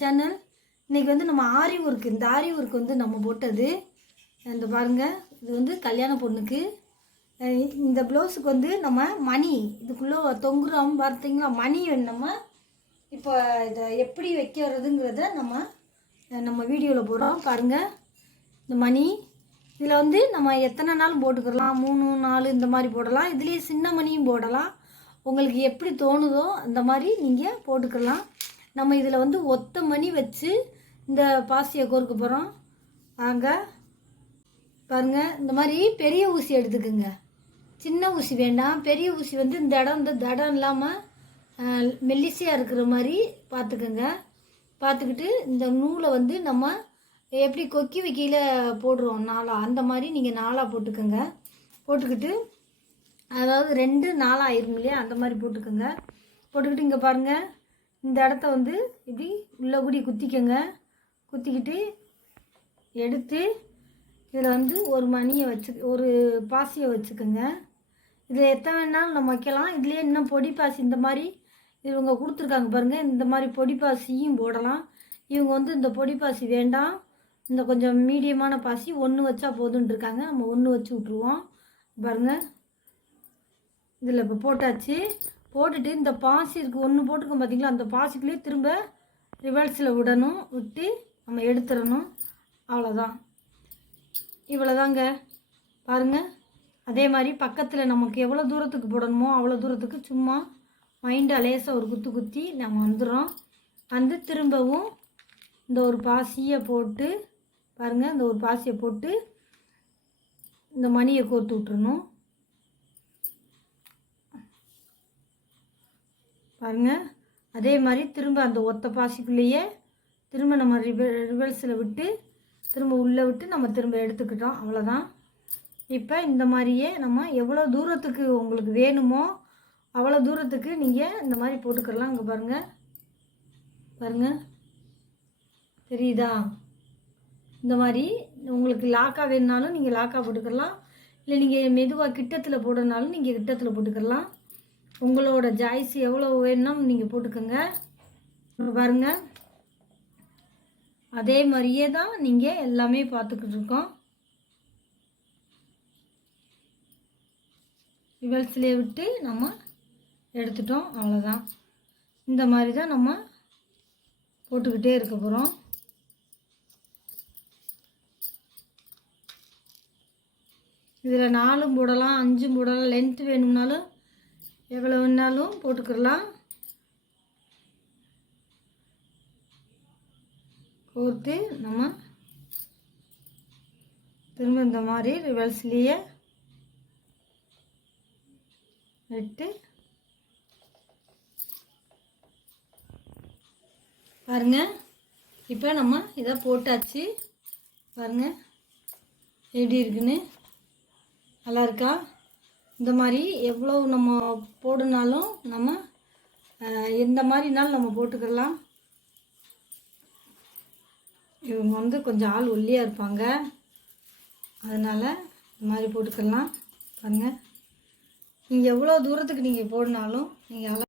Channel. இன்றைக்கி வந்து நம்ம ஆரி ஒர்க், இந்த ஆரி ஒர்க் வந்து நம்ம போட்டது இந்த பாருங்கள். இது வந்து கல்யாண பொண்ணுக்கு. இந்த ப்ளவுஸுக்கு வந்து நம்ம மணி இதுக்குள்ளே தொங்குறோம் பார்த்தீங்களா, மணி நம்ம இப்போ இதை எப்படி வைக்கிறதுங்கிறத நம்ம வீடியோவில் போடுறோம் பாருங்கள். இந்த மணி இதில் வந்து நம்ம எத்தனை நாள் போட்டுக்கலாம், 3 4 இந்த மாதிரி போடலாம். இதுலேயே சின்ன மணியும் போடலாம். உங்களுக்கு எப்படி தோணுதோ அந்த மாதிரி நீங்கள் போட்டுக்கலாம். நம்ம இதில் வந்து ஒத்த மணி வச்சு இந்த பாசியை கோர்க்க போகிறோம். அங்கே பாருங்கள், இந்த மாதிரி பெரிய ஊசி எடுத்துக்குங்க. சின்ன ஊசி வேண்டாம். பெரிய ஊசி வந்து இந்த தடம் இல்லாமல் மெல்லிசையாக இருக்கிற மாதிரி பார்த்துக்குங்க. பார்த்துக்கிட்டு இந்த நூலை வந்து நம்ம எப்படி கொக்கி வைக்கையில் போடுறோம் நாளாக, அந்த மாதிரி நீங்கள் நாளாக போட்டுக்கோங்க. போட்டுக்கிட்டு அதாவது 2 4 ஆயிரும் இல்லையா, அந்த மாதிரி போட்டுக்கோங்க. போட்டுக்கிட்டு இங்கே பாருங்கள், இந்த இடத்த வந்து இப்படி உள்ளே கூடி குத்திக்கோங்க. குத்திக்கிட்டு எடுத்து இதில் வந்து ஒரு மணியை ஒரு பாசியை வச்சுக்கோங்க. இதில் எத்தனை வேணாலும் நம்ம வைக்கலாம். இதுலேயே இன்னும் பொடி பாசி இந்த மாதிரி இவங்க கொடுத்துருக்காங்க பாருங்கள். இந்த மாதிரி பொடி பாசியும் போடலாம். இவங்க வந்து இந்த பொடி பாசி வேண்டாம், இந்த கொஞ்சம் மீடியமான பாசி 1 வச்சா போதுன்னு இருக்காங்க. நம்ம 1 வச்சு விட்ருவோம். பாருங்கள், இதில் இப்போ போட்டாச்சு. போட்டுட்டு இந்த பாசி இருக்குது 1 போட்டிருக்கோம் பார்த்திங்களா, அந்த பாசிக்குள்ளேயே திரும்ப ரிவர்ஸில் விடணும். விட்டு நம்ம எடுத்துடணும். அவ்வளோதான், இவ்வளோதாங்க. பாருங்கள், அதே மாதிரி பக்கத்தில் நமக்கு எவ்வளோ தூரத்துக்கு போடணுமோ அவ்வளோ தூரத்துக்கு சும்மா மைண்டாக லேசாக ஒரு குத்து குத்தி நம்ம வந்துடுறோம். வந்து திரும்பவும் இந்த ஒரு பாசியை போட்டு பாருங்கள், இந்த ஒரு பாசியை போட்டு இந்த மணியை கோர்த்து விட்டுறணும். பாருங்கள், அதே மாதிரி திரும்ப அந்த ஒத்த பாசிக்குள்ளேயே திரும்ப நம்ம ரிவர்ஸில் விட்டு திரும்ப உள்ளே விட்டு நம்ம திரும்ப எடுத்துக்கிட்டோம். அவ்வளோதான். இப்போ இந்த மாதிரியே நம்ம எவ்வளோ தூரத்துக்கு உங்களுக்கு வேணுமோ அவ்வளோ தூரத்துக்கு நீங்கள் இந்த மாதிரி போட்டுக்கலாம். இங்கே பாருங்கள், பாருங்கள் தெரியுதா? இந்த மாதிரி உங்களுக்கு லாக்காக வேணுனாலும் நீங்கள் லாக்காக போட்டுக்கலாம். இல்லை நீங்கள் மெதுவாக கிட்டத்தில் போடனாலும் நீங்கள் கிட்டத்தில் போட்டுக்கலாம். உங்களோட ஜாய்ஸ் எவ்வளோ வேணும் நீங்கள் போட்டுக்கோங்க. பாருங்கள், அதே மாதிரியே தான் நீங்கள் எல்லாமே பார்த்துக்கிட்டு இருக்கோம். ரிவர்ஸ்லேயே விட்டு நம்ம எடுத்துட்டோம். அவ்வளோதான். இந்த மாதிரி தான் நம்ம போட்டுக்கிட்டே இருக்க போகிறோம். இதில் 4 போடலாம், 5 போடலாம். லென்த்து வேணும்னாலும் எவ்வளோ வேணாலும் போட்டுக்கலாம். கோர்த்து நம்ம திரும்ப இந்த மாதிரி ரிவர்ஸ்லேயே விட்டு பாருங்கள். இப்போ நம்ம இதை போட்டாச்சு. பாருங்கள் எப்படி இருக்குன்னு, நல்லா இருக்கா? இந்த மாதிரி எவ்வளோ நம்ம போடுனாலும் நம்ம எந்த மாதிரினாலும் நம்ம போட்டுக்கலாம். இவங்க வந்து கொஞ்சம் ஆள் ஒல்லியாக இருப்பாங்க, அதனால் இந்த மாதிரி போட்டுக்கலாம். பாருங்கள், நீங்கள் எவ்வளோ தூரத்துக்கு நீங்கள் போடினாலும் நீங்கள்